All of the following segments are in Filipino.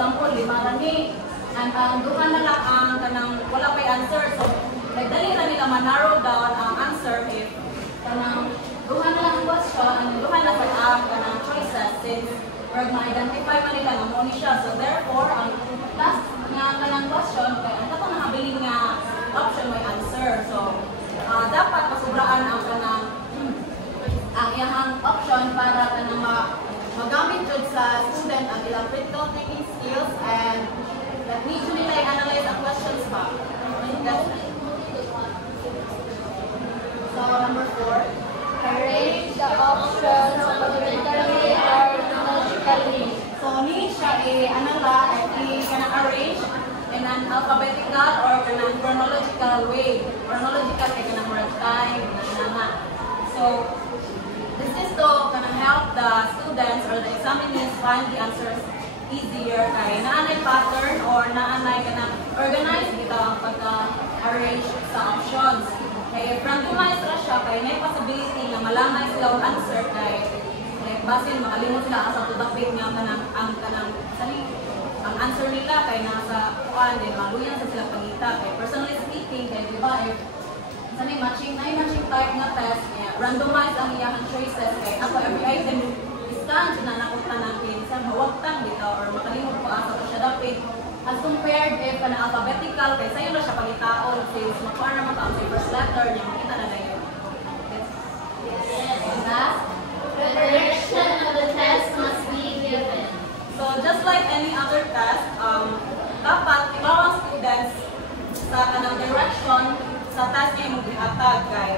example, 5 rani. And ang duha na lang ang kanang wala pay answer. So, dali ra nila ma-narrow down ang answer if kanang duha na lang ang question, duha na sa kanang choices since or ma-identify man nila nga mo ni siya. So, therefore, ang last nga kanang question, kaya ang katong nakabiling nga option may answer. So, dapat masubraan ang kanang ang iyang option para kanang magamit jud sa student ang ilang critical thinking skills and that need to nila i-analyze ang questions pa. So, number 4. Arrange the options alphabetically or chronologically. So, need siya i-arrange in an alphabetical or chronological way. Chronological ay kanang right time, na. So, this is to help the students or the examinees find the answers easier kay naanay pattern or naanay kanang organize dito ang pagka-arrange sa options. Kaya randomize ra siya kaya may possibility na malamay sila ang answer kay basin makalimot sila sa tudapin nga ang answer nila kay nasa kuan din maluyan sa sila pangita kay personally speaking kay di ba if sanay matching type nga test kaya randomize ang iyang choices kay ako every item scan na nakuha natin sa mawagtang dito or makalimot ko asa ko siya dapit as compared if na alphabetical kay sayo na siya pangitaon since makuha naman ta ang first letter niya makita na yun. Last, the direction of the test must be given. So just like any other test, dapat ibaw ang students sa kanang direction sa test niya yung gihatag kay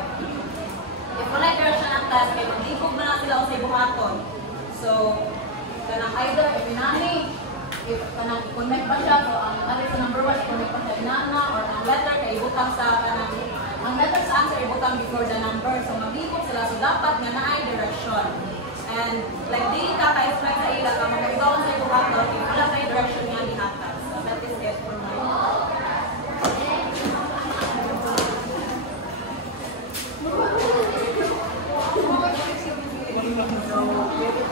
if wala direction ang test kay mag-ikog na sila sa ibuhaton. So kanang either if kanang connect pa siya so ang alis sa number 1 connect pa siya inana or ang letter kay ibutang sa kanang ang letter sa answer ibutang before the number so mag-ikog sila so dapat nga naay direction. And like dili ka ka-explain sa ila ka magkaibawan sa ibuhaton if wala kay direction nga gihatag. So that is it for my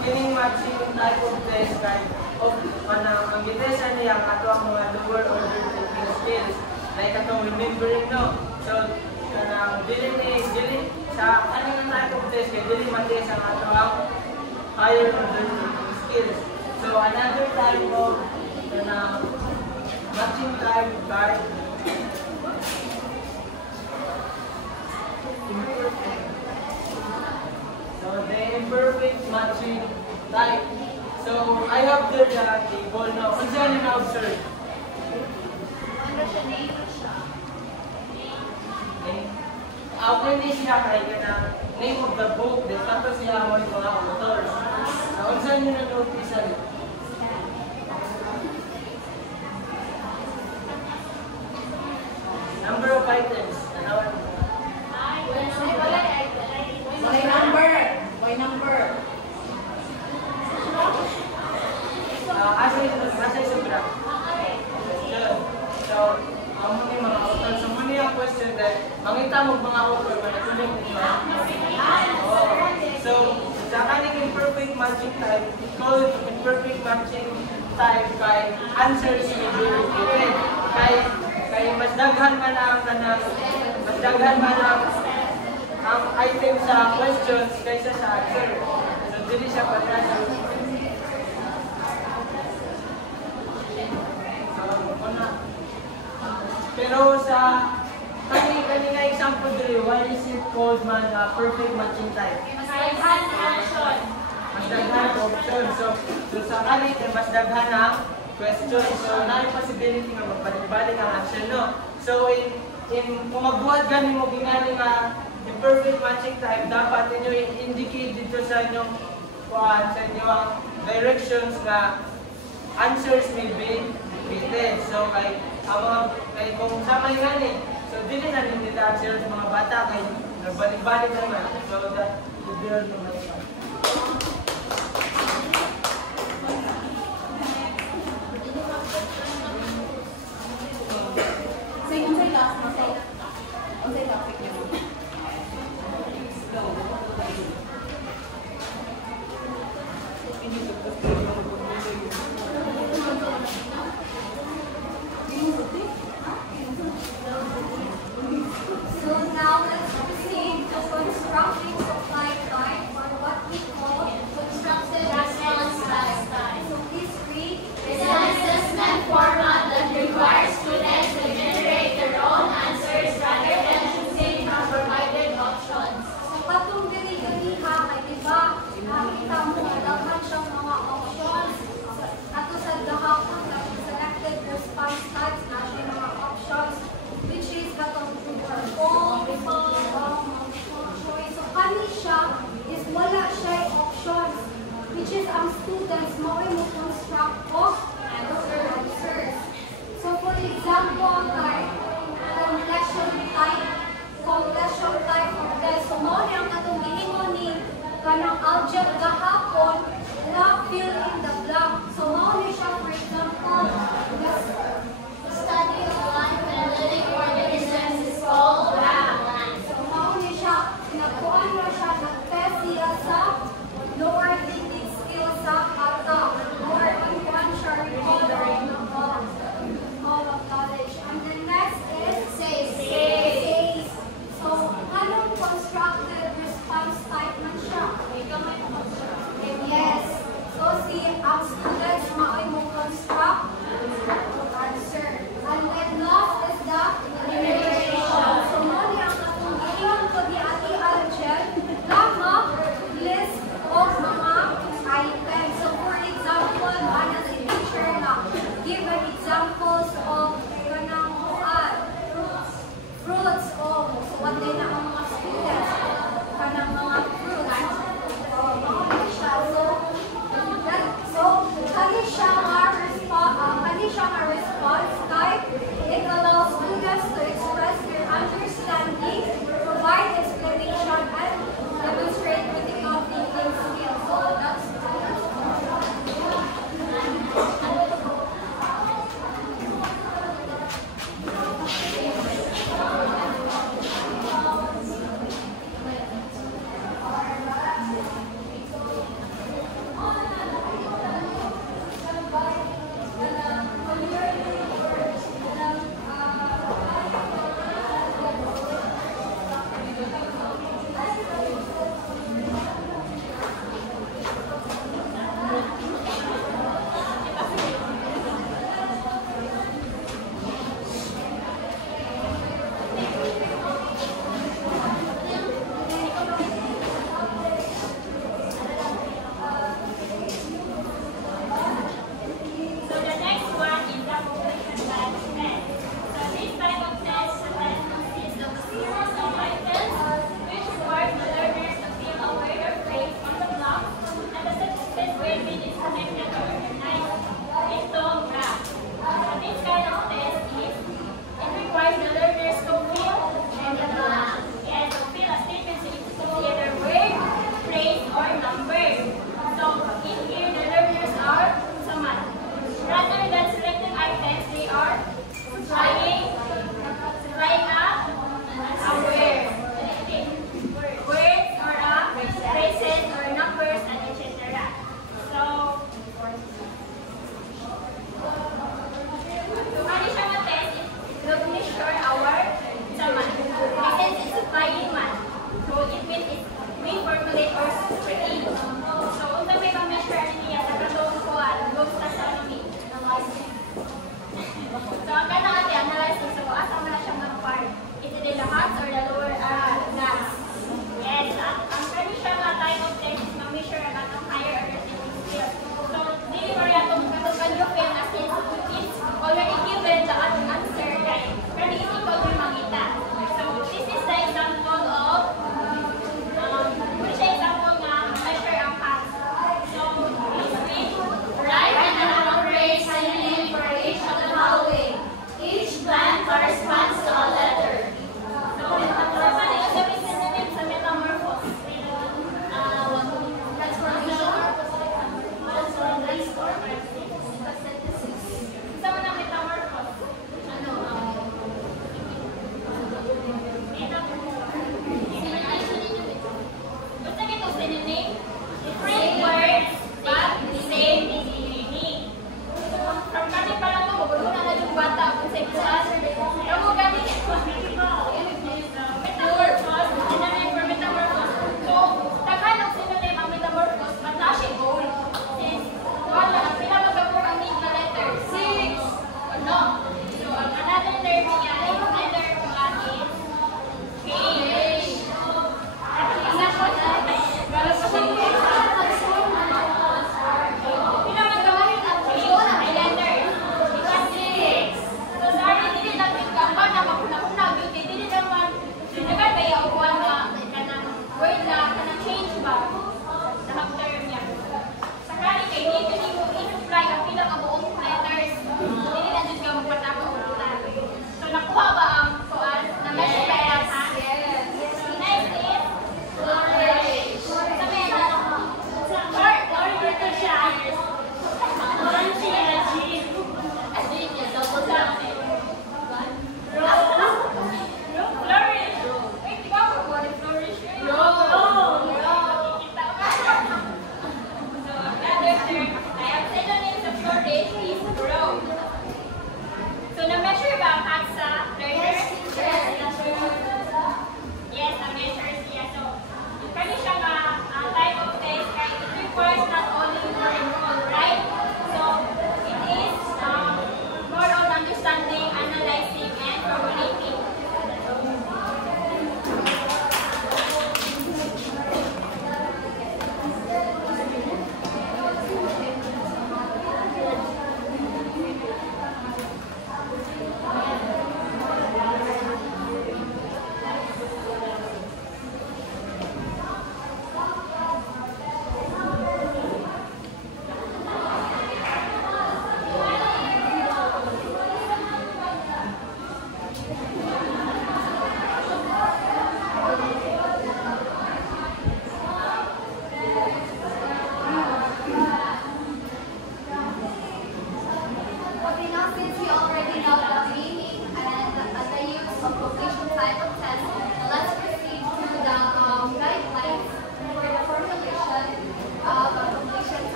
Kining matching type of test type of ang gitesa niya ang ato ang mga lower order thinking skills like atong remembering no so kanang dili sa kaning type of test kay dili matest ang ato ang higher order thinking skills so another type of kanang matching type card the imperfect matching type. So I have there the table now. What's your name observe? Ako ni siya kay kanang name of the book. Then tapos siya mo yung mga authors. So what's your name notice ali? Number of items. By number. Asay sobra. So, ang mga author. So, muna yung question that mangita mo mga author na natuloy mo So, sa kaning imperfect matching type, called imperfect matching type kay answers may be repeated. Kay mas daghan man ang item sa questions kaysa sa answer. So, dili siya patraso. Pero sa kanina example dili, why is it called perfect matching type? Mas daghan option. Mas daghan option. So sa kanina, mas daghan ang question. So, na yung possibility nga magbalik-balik ang answer, no? So, kung magbuhat ganin mo ginani nga perfect matching type, dapat ninyo i-indicate dito sa inyong directions na answers may be repeated. So, kay kung sama yung gani, so dili na nila answer sa mga bata kay nagbalik-balik naman. So, that would be all naman.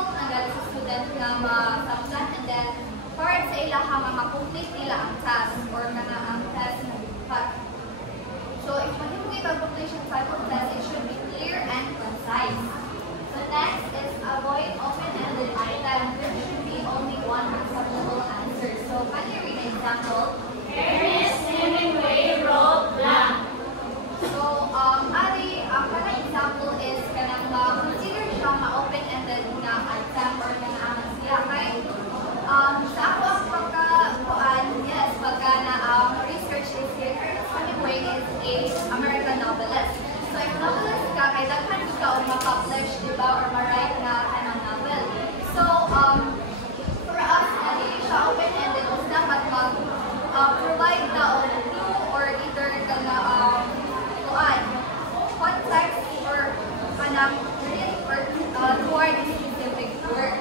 difficult na galing sa student nga masabtan and then hard sa ilaha nga ma-complete nila ang task or kana ang test but so if mag-imugay ang completion type of test, it should be clear and concise. So next is avoid open-ended item. There should be only one acceptable answer. So can you read an example? Ernest Hemingway wrote blank. So Ari, ang kanang example is kanang consider siya ma-open-ended na item or kanang siya kay sa ako ang pagkakuan, yes, pagka na research is here, Ernest Hemingway is a American novelist. So if novelist ka, kay daghan ka o ma-publish, di ba, or ma-write na kanang novel. So for us, hindi siya open-ended, mas dapat mag-provide na o clue or either ka na kuan, context or kanang read or toward specific word.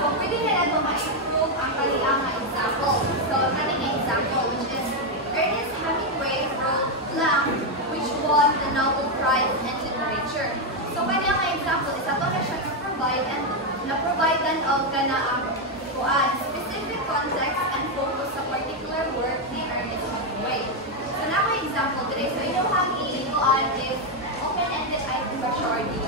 So pwede na ito ma-improve ang kanilang example. So kaning example which is Ernest Hemingway wrote blank which won the Nobel Prize in Literature. So kanilang example is ato na siya na-provide and na-providean of kanaang kuan specific context and focus sa particular work ni Ernest Hemingway. So na ako example today. So inuhang i-kuan is open-ended item by shorty.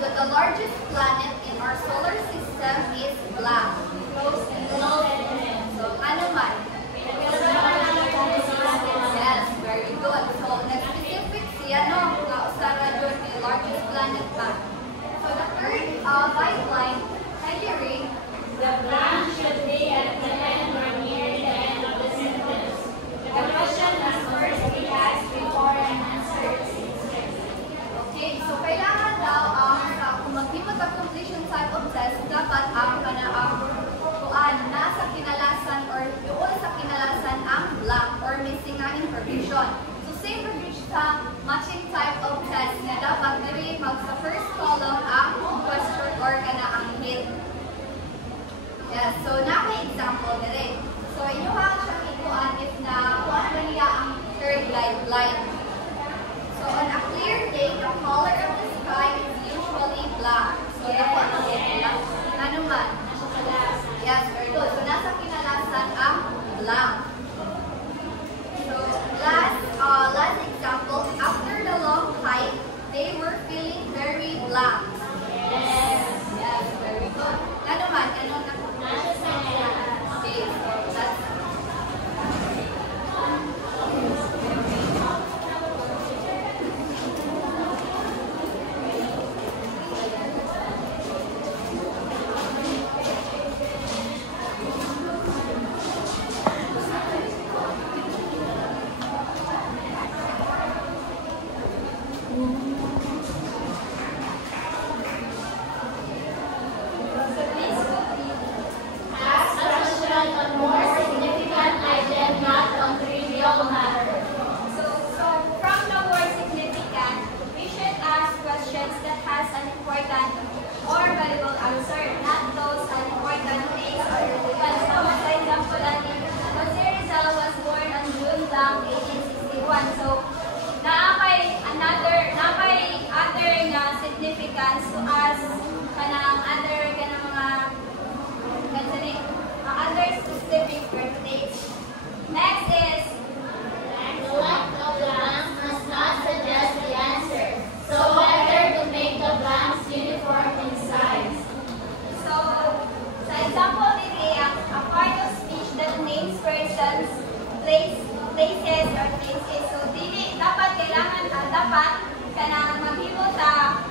So the largest planet in our solar system is black. Close and low. So ano man? Yes, very good. So next specific siya no, usara yun the largest planet ba. So the third guideline, can you read? The blank should be at the end or near the end of the sentence. The question must first be asked before an answer is inserted. Okay, so kailangan daw kung mag-imag completion type of test, dapat ang kuan nasa kinalasan or doon sa kinalasan ang blank or missing na information. So same rin sa matching type of test na dapat diri mag sa first column ang question or kana ang hint. Yes, so na may example diri. So inyo ha siya ikuan if na kuan ba niya ang third guideline. So on a clear day, the color of the sky is usually black. So dapat ang black. Ano man? Yes, very good. So nasa kinalasan ang black. So last example, after the long hike, they were feeling very black. Yes. Yes, very good. Ano man? Ano na? Okay, so that's Ask question on more significant item, not on trivial matter. So from the word significant, we should ask questions that has an important or valuable answer, not those unimportant things or irrelevant. So for example, Jose Rizal was born on June 1861. So naapay other nga significance to us kanang other kanang mga other specific birthdays. Next is The left of blanks must not suggest the answer. So better to make the blanks uniform in size. so sa example dili a part of speech that names persons, places or things is so dili dapat kailangan dapat kanang maghimot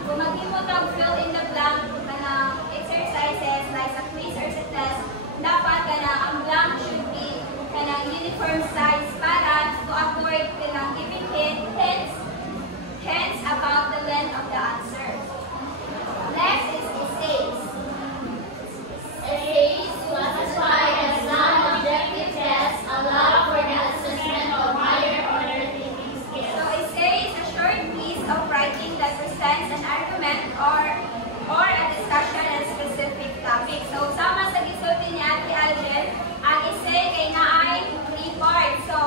kung maghimot fill in the blank kanang exercises like sa quiz or sa test dapat kanang ang blank should be kanang uniform size para to avoid kanang giving hints about the length of the answer. Next is essays. Essays classify as non-objective tests allowed for the assessment of higher order thinking So skills. essay is a short piece of writing that presents an argument or a discussion on a specific topic. So sama sa gisulti ni Ate Aljen, ang essay kay naay 3 parts. So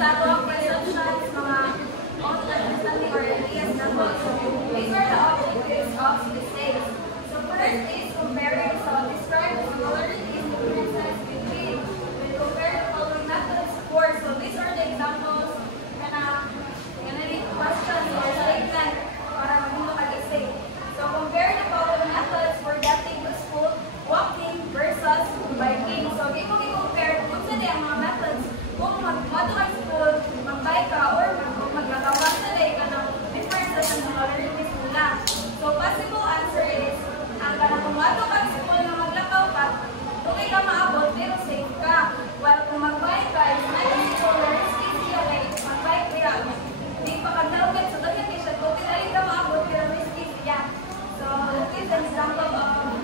sa akong perceptions, mga own understanding or ideas na po. So, these are the objectives of essays. So, first is comparing. So, describe the similarities, differences between, when compare the following methods for. So, these are the examples na questions or statement para maging mag-essay. So, compare the following methods for getting to school, walking versus biking. So, di mo i-compare kung saan ang mga methods kung magmato ka school, mag-bike ka, or maglakawan sa day ka ng differences and similarities nila. So, possible answer is, ang kanang kumato ka school na maglakaw ka, okay ka maabot, pero safe ka. While kung mag-bike ka, is not easy or risky siya, like mag-bike kaya, di pa kagdawagin, so dagyan kayo siya, okay dahil ka maabot, pero risky siya. So, this is an example of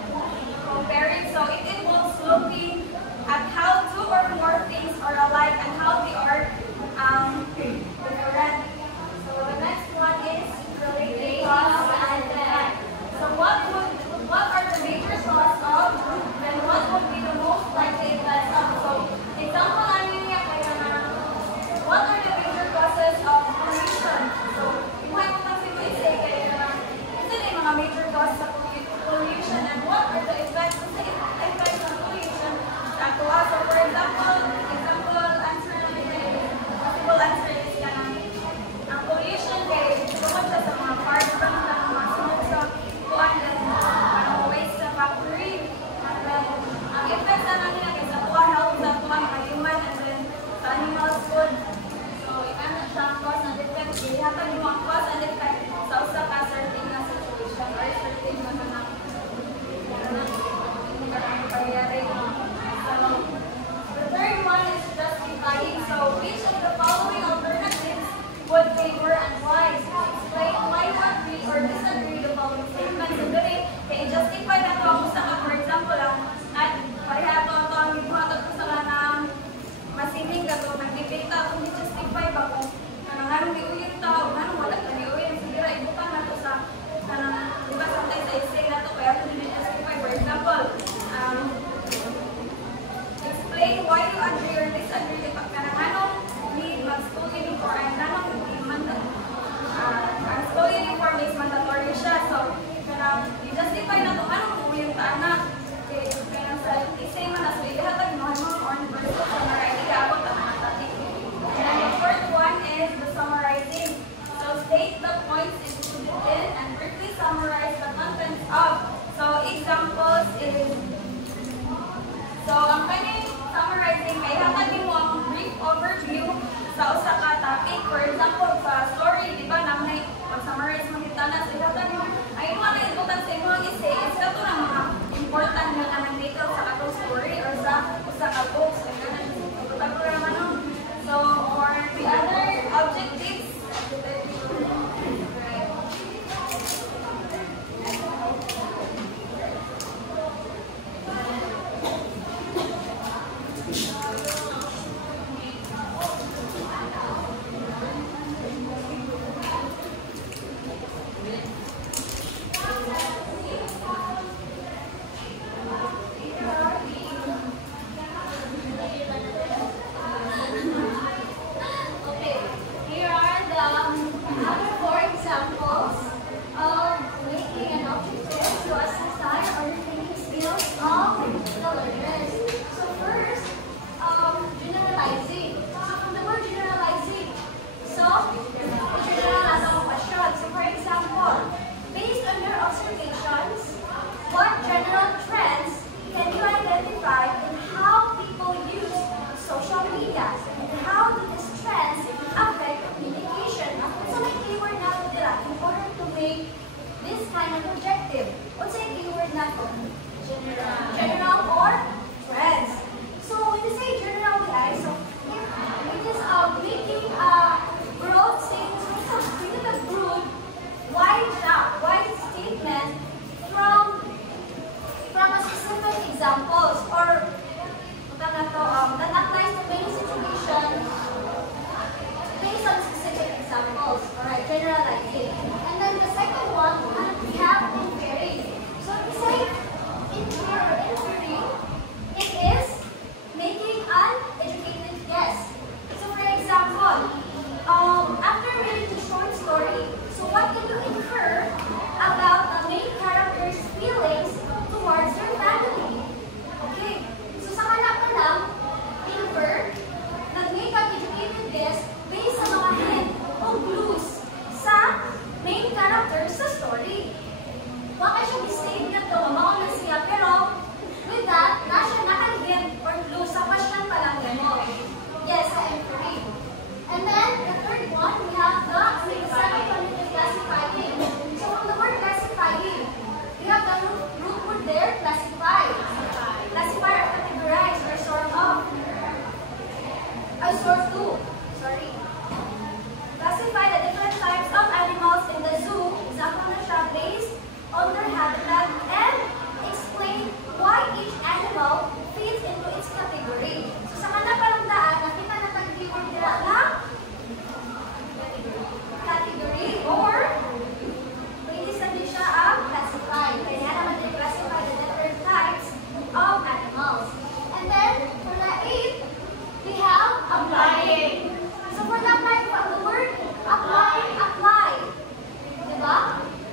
comparing. So, it involves looking at how two or more things are alike and how they are different. So, the next one is related cause and effect. So, what are the major causes of, and what would be the most likely effects of? So, example namin niya kaya na, what are the major causes of pollution? So, yung mga itong say kaya na, ito na yung mga major causes of pollution and what are the effects of pollution sa atua. So, for example, answer namin is, possible answer is ka ng, ang pollution kay tungkol siya sa mga parts from mga smoke sa kuwan and parang waste sa factory. And then, ang effects na namin na kay sa kuwa, health sa kuwa, mga human, and then sa animals food. So, ano siya ang cause and effect. Ihatag yung mga cause and effect sa usa ka certain na situation or certain na kanang pangyayari. So, the third one is justifying. So, which of the following alternatives would favor and why? Explain why you agree or disagree the following statements. So, dali, kaya i-justify na ito ang usa ka, for example, at pareha ito ang ibuhatag ko sa kanang masiling ka ito, nag-debate ako, i-justify ba kung anong giuyin ito, anong wala ka giuyin. Sige, ibutan na ito sa kanang, di ba, sometimes sa essay na ito, kaya ito i-justify. For example, explain why you agree or disagree with anong need mag-school uniform and anong ang school uniform is mandatory siya. So, i-justify na ito, anong uwing anak. Kaya sa isay man na sa ihatag mo, or versus summarize, ikabot ang mga topic. And the fourth one is the summarizing. So, state the points included in and briefly summarize the contents of. So, examples is, so, ang kanyang summarizing ay hatagin mo ang brief overview sa usa ka topic. For example, sa story, di ba, naman ay mag-summarize mo kita na. So, hatagin mo, ay mga naibutan sa imong essay is kato ng mga important nga kanang details sa katong story or sa usa ka books. So, ganun, ibutan ko naman nun. So, for the other objectives, Source 2. Sorry. Classify the different types of animals in the zoo. Example na siya based on their habitat and explain why each animal fits into its category. So sa kana parang daan, nakita na tag-keyword nila na category or pwede sa din siya ang classify. Kaya naman din classify the different types of animals. And then, for the 8, we have applying. So for the apply, from the word apply. Diba?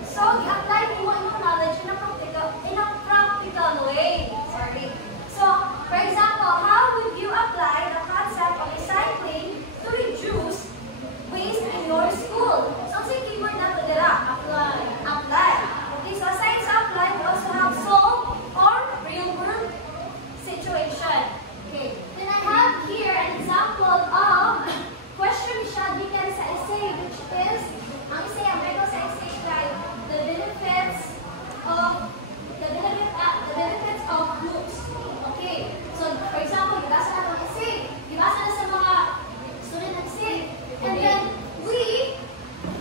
So, i-apply mo yung knowledge in a practical way. Sorry. So, for example, how would you apply the concept of recycling to reduce waste in your school? So, ang keyword na ito nila? Apply. Apply. Okay, so aside sa apply, we also have solve or real-world situation. Okay. Then I have here an example of question siya gikan sa essay, which is, ang essay, ang title sa essay like the benefits of groups. Okay. So, for example, gibasa na itong essay. Gibasa na sa mga student ng essay. And then, we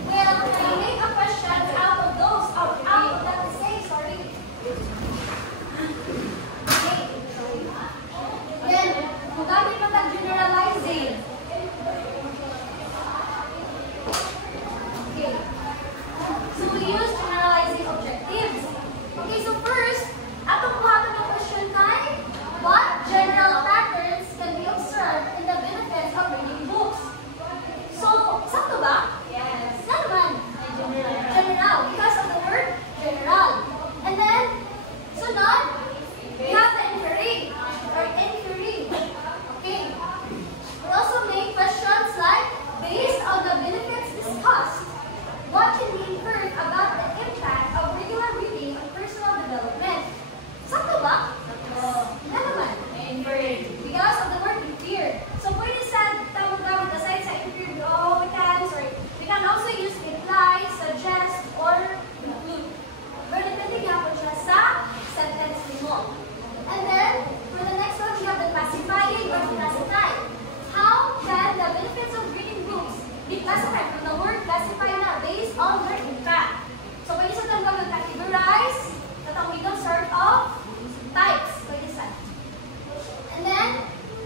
will make a question out of those, out of that essay, sorry. Okay. Then, magamit pa tag-generalizing. Okay. So, we use generalizing objectives. Okay, so first, atong buhatan ng question kay what general patterns can be observed in the benefits of reading books? So, sakto ba? Yes. Saan naman? General. Because of the word general. And then, sunod, we have the inquiry. Or inquiry. Okay. We also make questions like, based on the benefits discussed, what can be inferred about the impact of regular reading on personal development? Sakto ba? Hindi naman. Inferred. Because of the word inferred. So, pwede sa tawag gamit aside sa inferred, we can also use imply, suggest, or include. Pero depende nga po siya sa sentence mo. And then, for the next one, we have the classifying or classify. How can the benefits of reading books be classified? From the word classify na, based on their impact. So, pwede sa tawag ng categorize, tatawigan sort of types. Pwede sa. And then,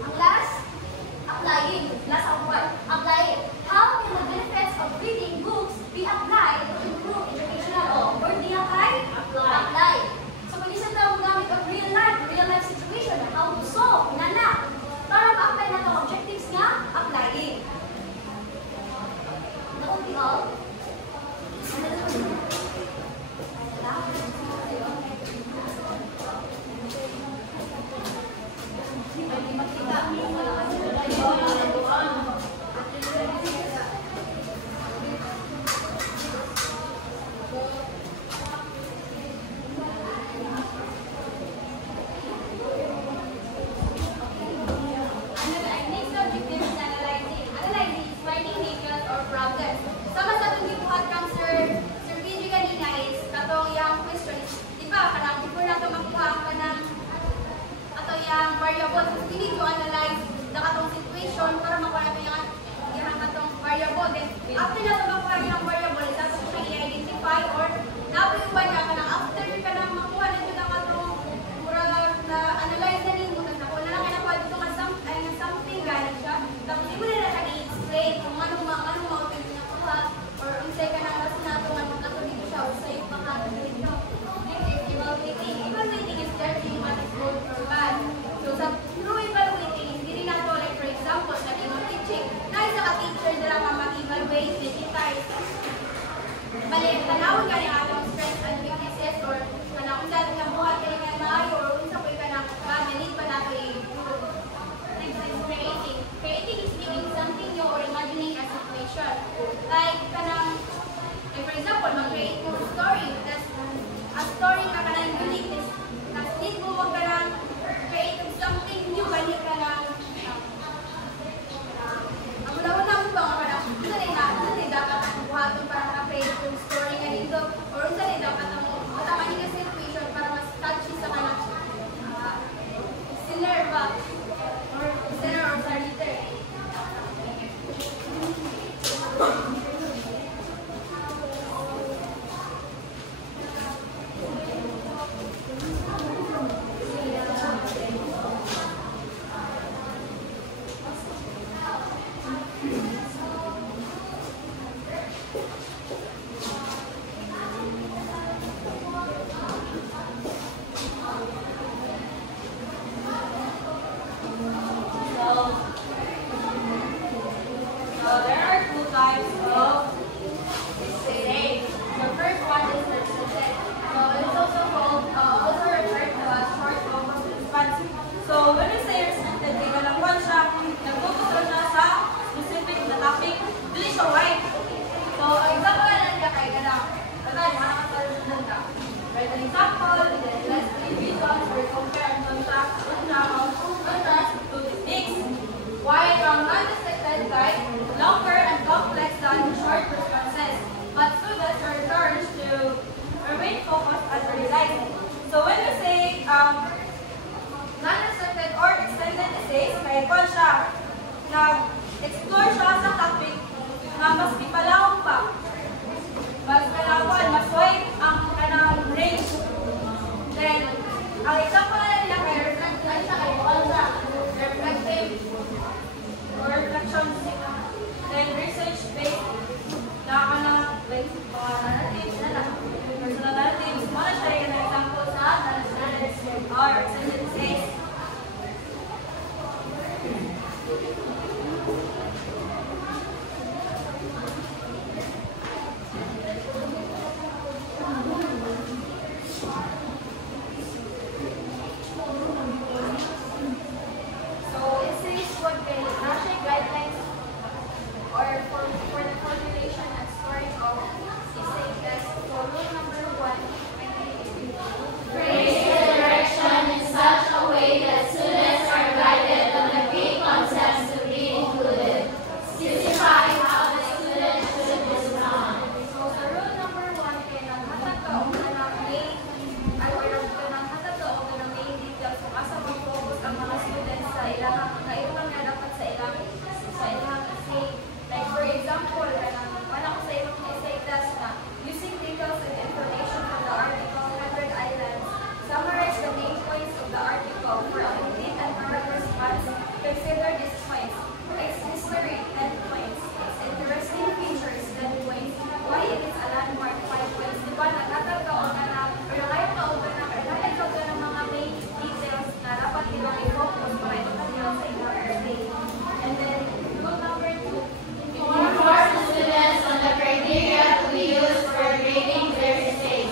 ang last, applying. Last of what? Applying. How can the benefits of reading books be applied to improve educational or di apply? Apply. So, pwede sa tawag gamit of real life situation, how to solve, nana. Para ma-apply na itong objectives nga, applying. Nakunti all? Next objective is analyzing. Analyzing is finding natures or problems. Sama sa itong gibuhat kang Sir PG kanina is katong yung question is, di ba, kanang before na ito makuha ka ng ato yung variable. So, we need to analyze the katong situation para makuha natin yung katong variable. Then, after na ito makuha yung variable, dapat ko siyang i-identify or nabuiwan niya ka na after ka na makuha na ito ng katong na analyze na rin mo. Tapos nakuha na lang ka nakuha dito nga something galing siya. Tapos, hindi mo na lang i-explain kung anong mga nakuha or unsay ka nang nasa nato nga dito siya o sa'yo makakita dito. Next is evaluating. Evaluating is judging what is good or bad. So, sa through evaluating, hindi rin nato, like for example, sa imong teaching, na isa ka teacher na lang mag-evaluate, then kita is bali, tanawin ka niya atong strengths and weaknesses or kanang unsa ka buhat kay nga maayo or unsa koy kanang need pa nato i-improve. Next is creating. Creating is doing something new or imagining a situation. Like kanang, for example, mag-create mo story. That's a story na kanang unique is kasi need mo mag-kanang create something new bali kanang ang una-una mo ba nga kanang dapat buhaton para ka-create yung story nga dito or So there are two types of essay. The first one is represented. So it is also called, also referred to as short form of response. So when we say restricted, kaya kalangkuhan siya, nag-focus lang siya sa specific na topic, dili siya wide. So, ang example na niya kay ganang, kanay, mga kasalunan ka. Write an example, then let's read results or compare and contrast to techniques. While ang non-restricted guide, longer and complex than short responses, but students are encouraged to remain focused and realize. So when we say non-restricted or extended essays, kaya kung siya, nag-explore siya sa topic na mas ipalawak pa. Mas kalawan, mas wide ang kanang range. Then, ang example na nila kay reflective siya kay reflective or reflections. Then, research-based na kanang like mga narratives na lang. Personal narratives. Mga siya yung example sa non-extended or extended essays. So, essays would be national guidelines or for the formulation and scoring of essay test. So, rule number 1, Phrase the direction in such a way that students are guided on the key concepts to be included. Specify how the student should respond. so sa rule number 1, kaya nanghatag ka o kanang main, ay or nanghatag ka o kanang main details kung asa mag-focus ang mga students sa ilang nga dapat sa ilang essay. Like for example, kanang wala ko sa ilang essay test na using details and information from the article Herbert Islands, summarize the main points of the article for a complete and correct response. Consider these points. Its history, 10 points. Its interesting features, 10 points. Why it is a landmark, 5 points. Diba, nagtatag ka o ganang, or nangayag ka o ganang, or nangayag ka ng mga main details na dapat nila i-focus para ito nila sa ilang essay. And then, rule number 2, Inform the students on the criteria to be used for grading their essays.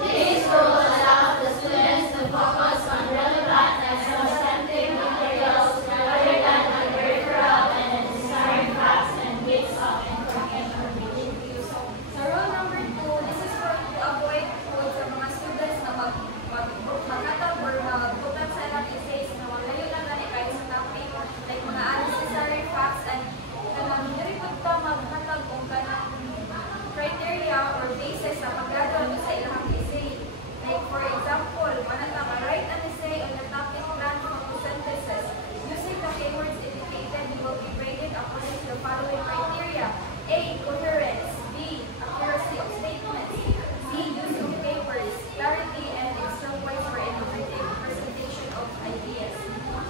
This rule allows the students to focus on relevant and substantive materials rather than on peripheral and unnecessary facts and bits of information. So rule number 2, this is for to avoid po sa mga students na maghatag or magbutan sa ilang essays na walayo lang gani kayo sa topic, like mga unnecessary facts and kanang niripot pa maghatag kung kanang criteria or basis sa pagdadalo sa ilang essay. Like for example, write an essay on the topic plan photosynthesis. Using the keywords indicated, you will be graded according to the following criteria. A. Coherence. B. Accuracy of statements. C. Use of papers. Clarity and extra points for innovative presentation of ideas.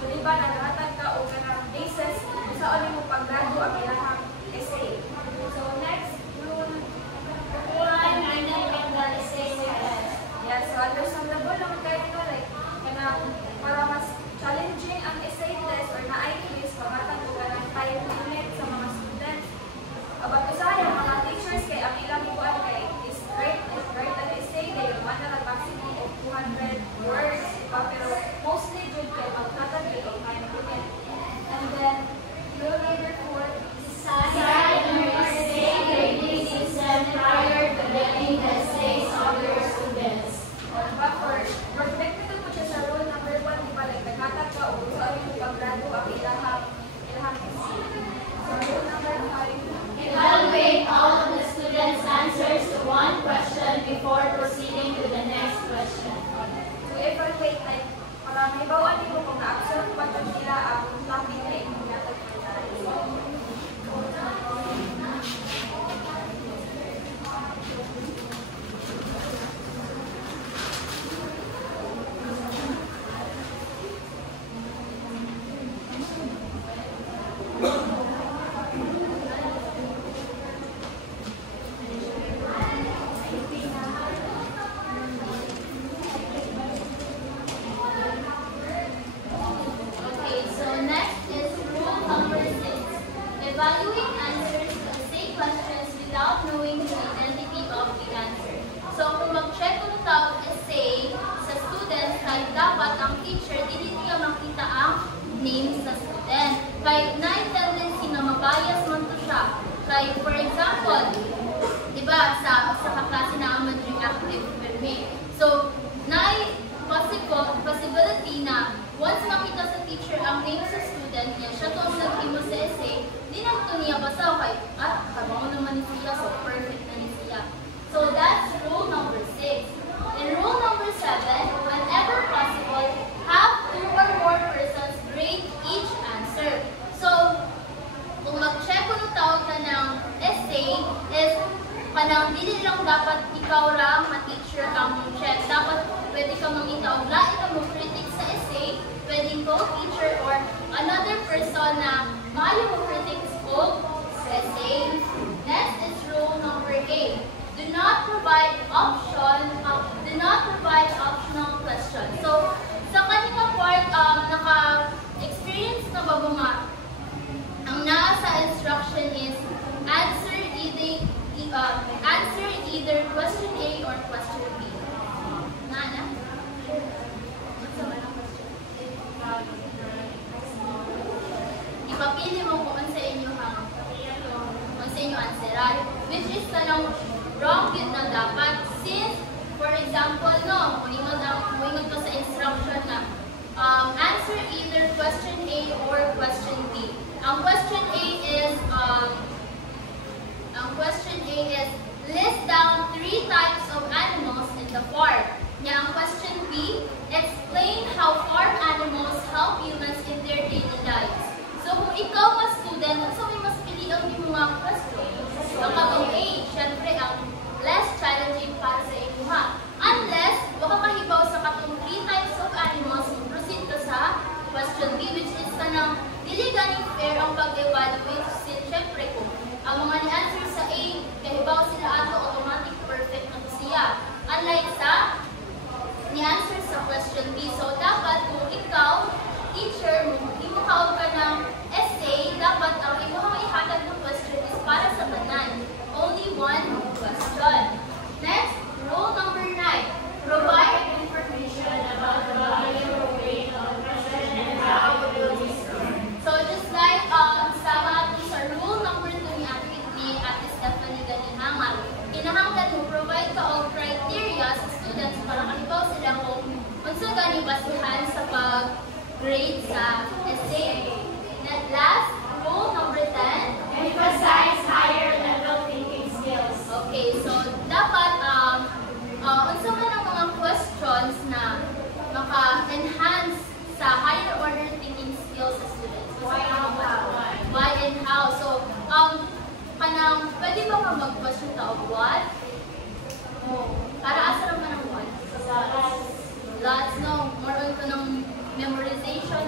So, di ba, naghatag ka o kanang basis kung saan mo paggrado ang ilang essay. So, next, rule. Yeah, so understandable naman kayo nito, like, kanang para mas challenging ang essay test or na-IQs, pamatang ko kanang time limit sa mga students. About usaya, mga teachers kay ang ilang buwan kay is write an essay, kay yung na capacity of 200 words, diba? Pero mostly good kay magtatag yun ang time limit. And then, rule number 4, reviewing answers to essay questions without knowing the identity of the answer. So kung mag-check kung tawag essay sa students, kahit dapat ang teacher dili niya makita ang name sa student. Kahit na tendency na mabias man to siya. Kahit for example, di ba, sa kaklase na ang reactive verb. So, possibility na once makita sa teacher ang name sa student niya, siya to ang naghimo sa essay, di na ito niya basa kay, kabango naman ni siya, so perfect na ni siya. So, that's rule number 6. And rule number 7, whenever possible, have 2 or more persons grade each answer. So, kung mag-check kung tawag ka ng essay, is panang dili lang dapat ikaw lang ma-teacher ang check. Dapat pwede ka mangita o lahat ka mo-critic sa essay, pwedeng co-teacher or another person na maayo mo-critic sa essay. Next is rule number 8. Do not provide optional questions. So, sa kanina part, naka-experience na ba mga ang nasa instruction is answer either question A or question B. Nana? What's the question? Ipapili mo kung ano sa inyo answeran. Which is kanang wrong yun na dapat. Since, for example, muingod ko sa instruction na answer either question A or question B. Ang question A is list down 3 types of animals in the farm. Ang question B, explain how farm animals help humans in their daily lives. So kung ikaw nga student, so may mas pilihan yung mga question. Ang katong A, syempre ang less challenging para sa inyo ha. Unless, baka mahibaw sa katong 3 types of animals, proceed ka sa question B, which is kanang dili ganing fair ang pag-evaluate. Syempre kung ang mga ni-answer sa A, kahibaw sila ato, automatic perfect na siya. Unlike sa ni-answer sa question B. So, dapat kung ikaw, teacher, imukaw ka ng essay, dapat ang imuhang ihatag ng question is para sa tanan. Only one question. Next, rule number 9. Provide information about the value or weight of question and how it will be scored. So, just like sa rule number 2 ni Ate Stephanie Ganihangan, kinahanglan mo provide ka og criteria sa students para kahibaw sila kung unsa gani basihan sa pag-grade sa essay. And last, rule number 10, emphasize higher level thinking skills. Okay, so dapat unsa man ang mga questions na maka-enhance sa higher order thinking skills sa students. Why and how? So, pwede ba ka mag-question ta of what? Para asa naman ang what? Lots, no. More on ko ng memorization,